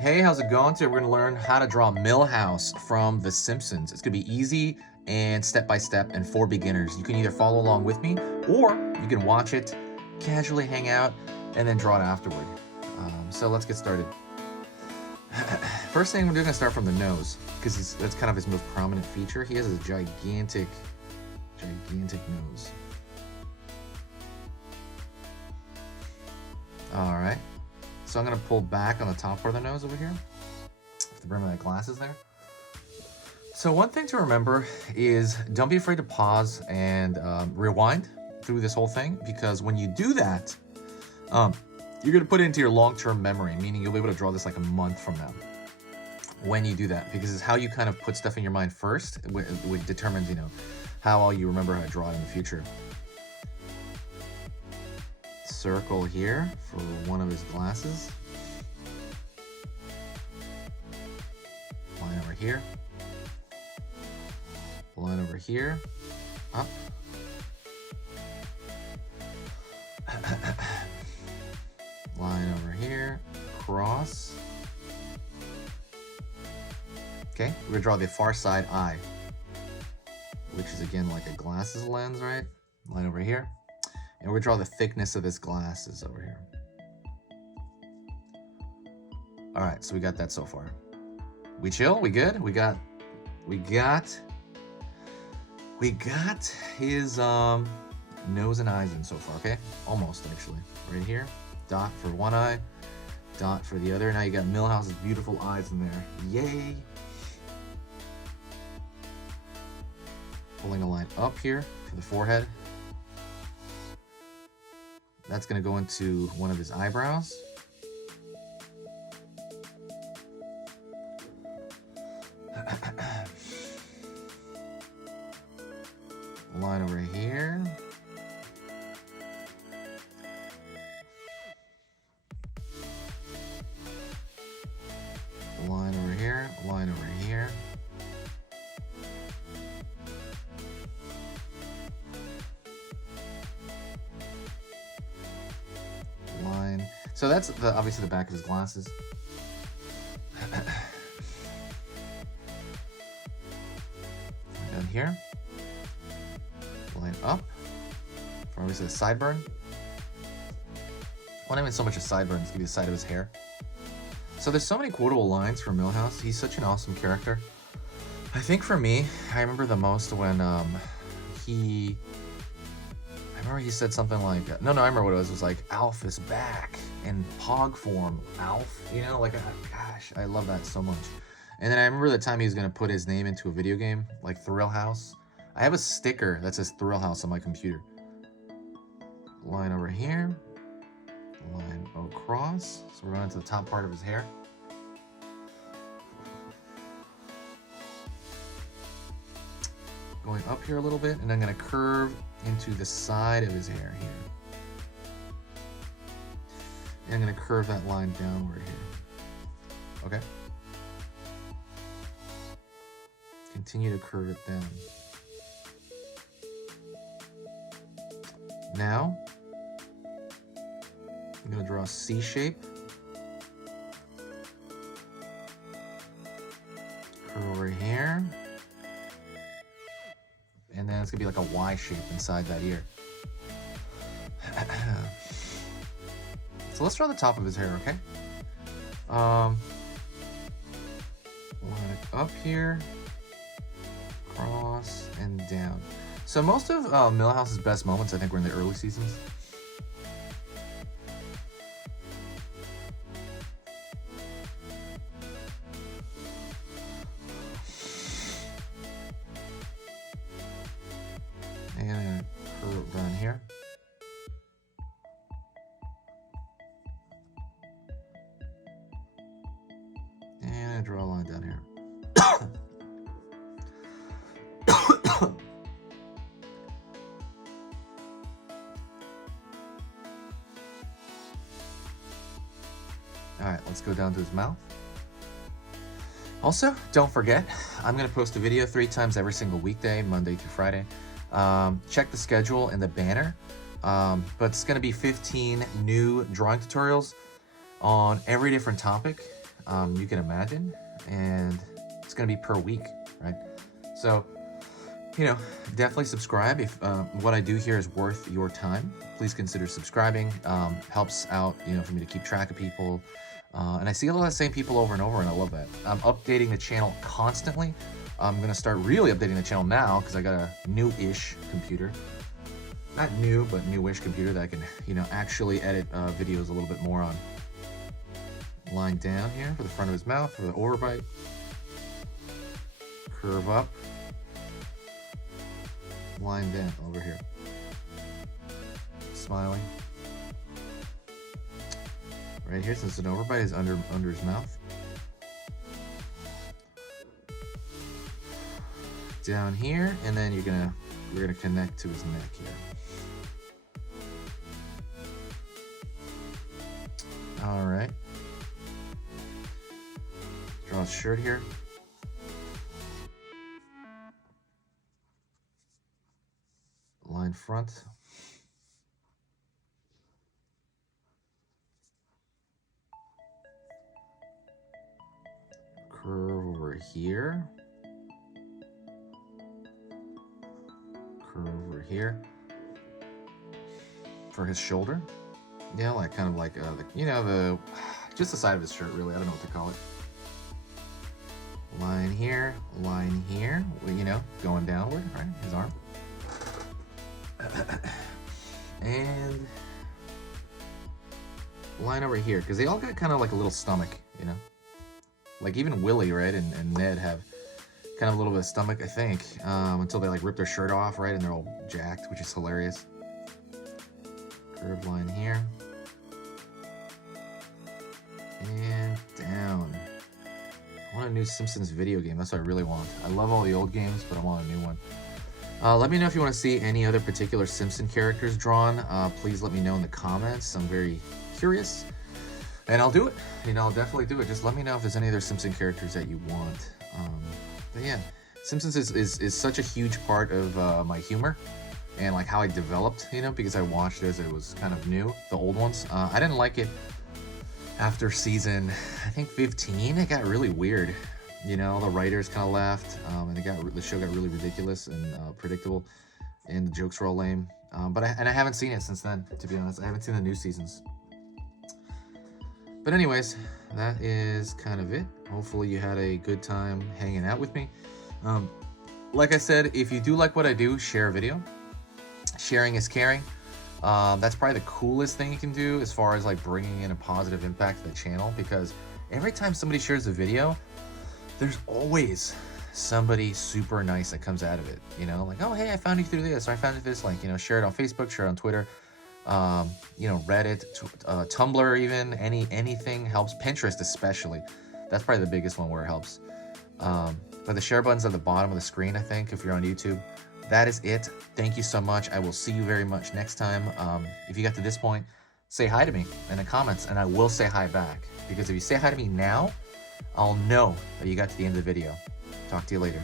Hey, how's it going? Today we're going to learn how to draw Milhouse from The Simpsons. It's going to be easy and step-by-step and for beginners. You can either follow along with me or you can watch it, casually hang out, and then draw it afterward. So let's get started. First thing we're going to start from the nose because that's kind of his most prominent feature. He has a gigantic nose. All right. So I'm going to pull back on the top part of the nose over here. The brim of my glasses there. So one thing to remember is don't be afraid to pause and rewind through this whole thing, because when you do that, you're going to put it into your long-term memory, meaning you'll be able to draw this like a month from now when you do that, because it's how you kind of put stuff in your mind first, which determines, how well you remember how to draw it in the future. Circle here for one of his glasses. Line over here. Line over here. Up. Line over here. Cross. Okay, we're gonna draw the far side eye, which is again like a glasses lens, right? Line over here. And we're gonna draw the thickness of his glasses over here. All right, so we got that so far. We chill, we good? We got his nose and eyes in so far, okay? Almost, actually. Right here, dot for one eye, dot for the other. Now you got Milhouse's beautiful eyes in there. Yay! Pulling a line up here for the forehead. That's gonna go into one of his eyebrows. Line over here. Line over here, line over here. Line. So that's obviously the back of his glasses. Down here. Line up. For obviously the sideburn. Well, not even so much a sideburn, it's gonna be the side of his hair. So there's so many quotable lines from Milhouse. He's such an awesome character. I think for me, I remember the most when I remember he said something like, I remember what it was. It was like, Alf is back in Pog form. Alf, gosh, I love that so much. And then I remember the time he was gonna put his name into a video game, like Thrill House. I have a sticker that says Thrill House on my computer. Line over here. Line across. So we're going to the top part of his hair. Going up here a little bit, and I'm going to curve into the side of his hair here. And I'm going to curve that line downward here. Okay? Continue to curve it down. Now, I'm going to draw a C shape. Curve over here. And then it's going to be like a Y shape inside that ear. So let's draw the top of his hair, okay? Line it up here. Cross and down. So most of Milhouse's best moments, I think, were in the early seasons. And I'm going to curve down here. And I draw a line down here. All right, let's go down to his mouth. Also, don't forget, I'm going to post a video 3 times every single weekday, Monday through Friday. Check the schedule in the banner. But it's going to be 15 new drawing tutorials on every different topic. you can imagine, and it's going to be per week, right? So, you know, definitely subscribe if what I do here is worth your time. Please consider subscribing. Helps out, you know, for me to keep track of people. And I see a lot of the same people over and over, and I love that. I'm updating the channel constantly. I'm gonna start really updating the channel now because I got a new-ish computer. Not new, but newish computer that I can, you know, actually edit videos a little bit more on. Line down here for the front of his mouth for the overbite. Curve up. Line down over here. Smiling. Right here, since an overbite is under his mouth. Down here, and then we're gonna connect to his neck here. All right. Draw his shirt here. Line front. Curve over here. Curve over here. For his shoulder. Yeah, like kind of like you know, just the side of his shirt, really. I don't know what to call it. Line here, you know, going downward, right? His arm. And line over here, because they all got kind of like a little stomach, you know? Like even Willie, right, and Ned have kind of a little bit of stomach, I think, until they like rip their shirt off, right, and they're all jacked, which is hilarious. Curved line here. And down. I want a new Simpsons video game. That's what I really want. I love all the old games, but I want a new one. Let me know if you want to see any other particular Simpson characters drawn. Please let me know in the comments. I'm very curious. And I'll do it. You know, I'll definitely do it. Just let me know if there's any other Simpson characters that you want. But yeah, Simpsons is such a huge part of my humor and like how I developed, you know, because I watched it as it was kind of new, the old ones. I didn't like it after season, I think 15. It got really weird. You know, the writers kind of left, and the show got really ridiculous and predictable, and the jokes were all lame. But I haven't seen it since then, to be honest. I haven't seen the new seasons. But anyways, that is kind of it. Hopefully you had a good time hanging out with me. Like I said, if you do like what I do, share a video. Sharing is caring. That's probably the coolest thing you can do as far as like bringing in a positive impact to the channel, because every time somebody shares a video, there's always somebody super nice that comes out of it, you know, like, oh, hey, I found you through this, or I found you this, like, you know, share it on Facebook, share it on Twitter, you know, Reddit, Tumblr, even, anything helps. Pinterest especially, that's probably the biggest one where it helps. But the share button's at the bottom of the screen, I think, if you're on YouTube. That is it. Thank you so much. I will see you very much next time. If you got to this point, say hi to me in the comments, and I will say hi back, because if you say hi to me now, I'll know that you got to the end of the video. Talk to you later.